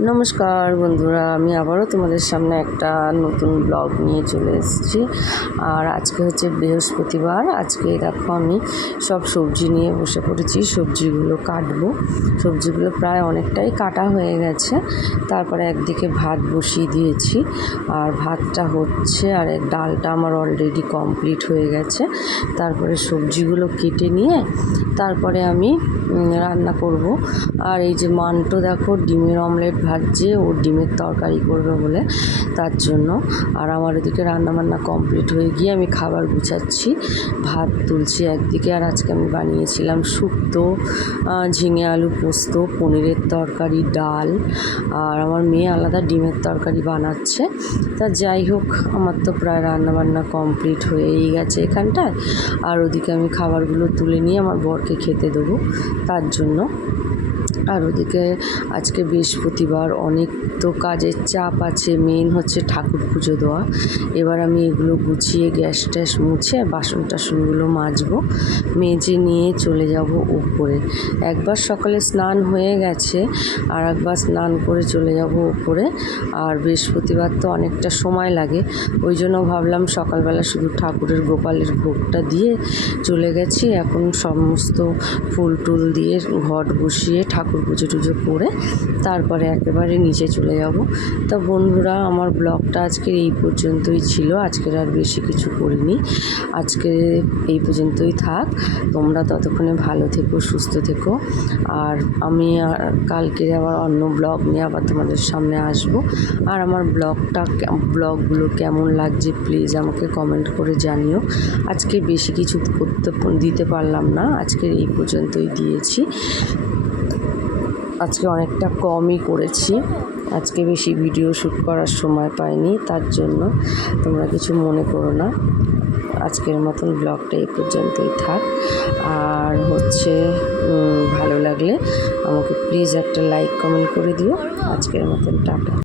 নমস্কার বন্ধুরা, আমি আবারও তোমাদের সামনে একটা নতুন ব্লগ নিয়ে চলে এসেছি। আর আজকে হচ্ছে বৃহস্পতিবার। আজকে দেখো আমি সব সবজি নিয়ে বসে পড়েছি, সবজিগুলো কাটবো। সবজিগুলো প্রায় অনেকটাই কাটা হয়ে গেছে। তারপরে একদিকে ভাত বসিয়ে দিয়েছি, আর ভাতটা হচ্ছে, আর ডালটা আমার অলরেডি কমপ্লিট হয়ে গেছে। তারপরে সবজিগুলো কেটে নিয়ে তারপরে আমি রান্না করব। আর এই যে মান্টো দেখো ডিমের অমলেট ভাজছে, ও ডিমের তরকারি করবে বলে, তার জন্য। আর আমার ওদিকে রান্নাবান্না কমপ্লিট হয়ে গিয়ে আমি খাবার গুছাচ্ছি, ভাত তুলছি একদিকে। আর আজকে আমি বানিয়েছিলাম শুক্তো, ঝিঙে আলু পোস্ত, পনিরের তরকারি, ডাল। আর আমার মেয়ে আলাদা ডিমের তরকারি বানাচ্ছে। তা যাই হোক, আমার তো প্রায় রান্নাবান্না কমপ্লিট হয়েই গেছে এখানটায়। আর ওদিকে আমি খাবারগুলো তুলে নিয়ে আমার বরকে খেতে দেবো, তার জন্য। আর ওদিকে আজকে বৃহস্পতিবার, অনেক তো কাজের চাপ আছে। মেন হচ্ছে ঠাকুর পুজো দেওয়া। এবার আমি এগুলো গুছিয়ে গ্যাস ট্যাস মুছে বাসন টাসনগুলো মাজবো, মেজে নিয়ে চলে যাব উপরে। একবার সকালে স্নান হয়ে গেছে, আর একবার স্নান করে চলে যাব উপরে। আর বৃহস্পতিবার তো অনেকটা সময় লাগে, ওই জন্য ভাবলাম সকালবেলা শুধু ঠাকুরের গোপালের ভোগটা দিয়ে চলে গেছি। এখন সমস্ত ফুল টুল দিয়ে ঘট বসিয়ে ঠাকুর পুজো টুজো করে তারপরে একেবারে নিচে চলে যাব। তা বন্ধুরা, আমার ব্লগটা আজকের এই পর্যন্তই ছিল। আজকের আর বেশি কিছু করিনি, আজকে এই পর্যন্তই থাক। তোমরা ততক্ষণে ভালো থেকো, সুস্থ থেকো। আর আমি কালকে আবার অন্য ব্লগ নিয়ে আবার তোমাদের সামনে আসব। আর আমার ব্লগগুলো কেমন লাগছে প্লিজ আমাকে কমেন্ট করে জানিও। আজকে বেশি কিছু দিতে পারলাম না, আজকের এই পর্যন্তই দিয়েছি। আজকে অনেকটা কমই করেছি, আজকে বেশি ভিডিও শ্যুট করার সময় পাইনি, তার জন্য তোমরা কিছু মনে করো না। আজকের মতন ব্লগটা এই পর্যন্তই থাক। আর হচ্ছে ভালো লাগলে আমাকে প্লিজ একটা লাইক কমেন্ট করে দিও। আজকের মতন টাটা।